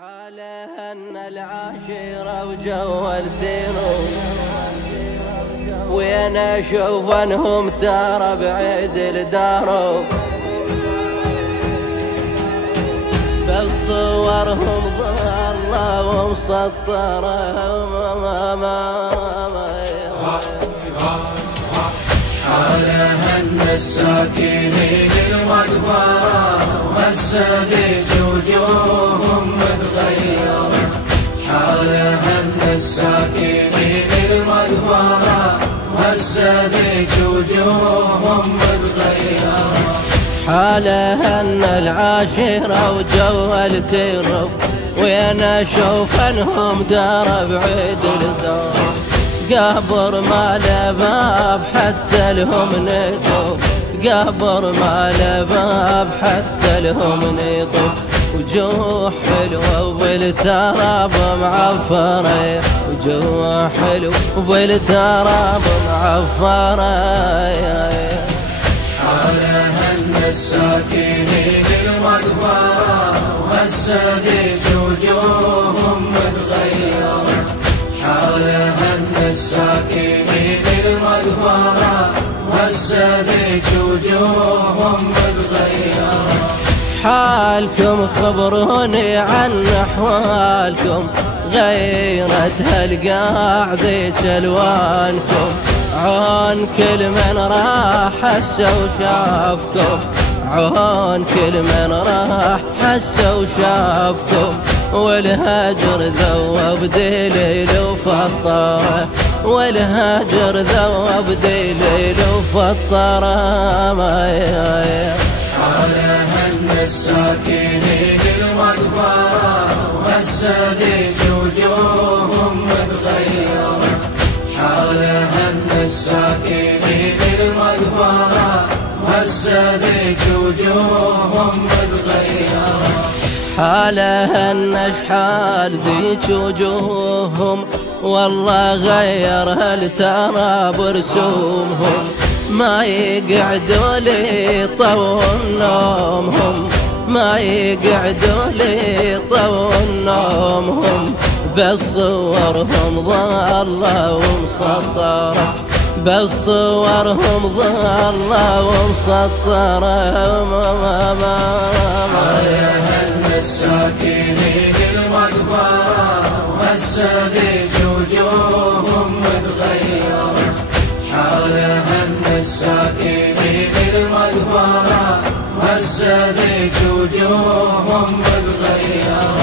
حاله ان العاشرة وجولتينو وين اشوف انهم ترى بعيد الدارو بل صورهم ظلة ومسطرة حاله ان الساكنين المقبرة والسذج وجوههم متغيرة حاله ان الساكنين المقبرة والسذج وجوههم متغيرة حاله ان العاشرة وجولت الرب وين اشوف انهم ترى بعيد الدار قبر ما له باب حتى لهم نطوف قبر ما له باب حتى لهم نطوف وجوه حلوة وبالتراب معفرة وجوه حلو وبالتراب معفرة حاله ان الساكنين المقبرة والسذج وجوههم متغيرة حاله ان الساكنين المقبرة والسذج وجوههم متغيرة حالكم خبروني عن احوالكم غيرت هالقاع ذيك الوانكم عون كل من راح حسه وشافكم عون كل من راح حسه وشافكم والهجر ذوب دليل وفطره والهجر ذوب دليل وفطره حاله ان الساكنين المقبرة والسذج وجوههم متغيرة حاله ان الساكنين المقبرة والسذج وجوههم متغيرة حاله ان اشحال ذيك وجوههم والله غير ترى برسومهم ما يقعدوا لي طول نومهم ما يقعدوا لي طول نومهم بس صورهم ظلة ومسطرة بس صورهم ظلة ومسطرة حاله ان الساكنين المقبرة والسذج وجوههم متغيرة حاله ان الساكنين المقبرة والسذج وجوههم متغيرة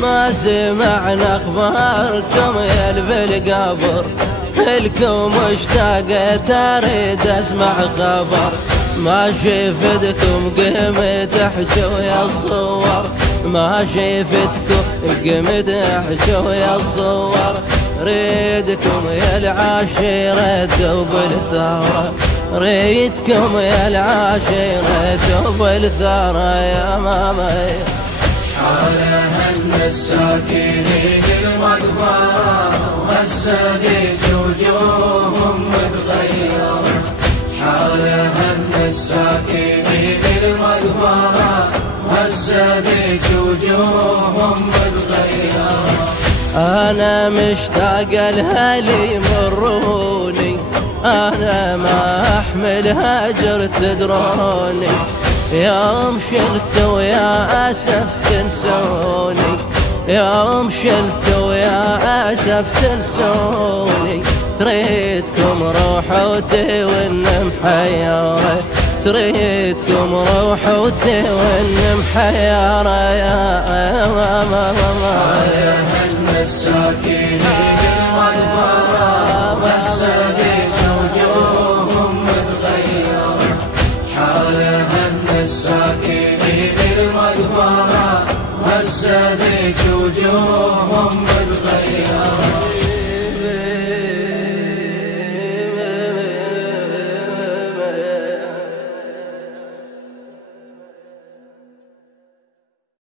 ما سمعنا اخباركم يا بالقبر الكم مشتاقة اريد اسمع خبر ما شفتكم قمت احجوا يا الصور ما شفتكم قمت احجوا يا الصور ريدكم يا العاشرة دوب الثارة ريدكم يا العاشرة دوب الثارة يا ماما حاله ان الساكنين المقبرة والسذج وجوههم متغيرة حاله ان الساكنين المقبرة والسذج وجوههم متغيرة أنا مشتاق لها اللي يمروني أنا ما أحمل هجر تدروني يوم شلت ويا أسف تنسوني يوم شلت ويا أسف تنسوني تريدكم روحوتي وإن محيرة تريدكم روحوتي وإن محيرة يا ماما حاله ان الساكنين المقبرة والسذج وجوههم متغيرة حاله ان الساكنين المقبرة والسذج وجوههم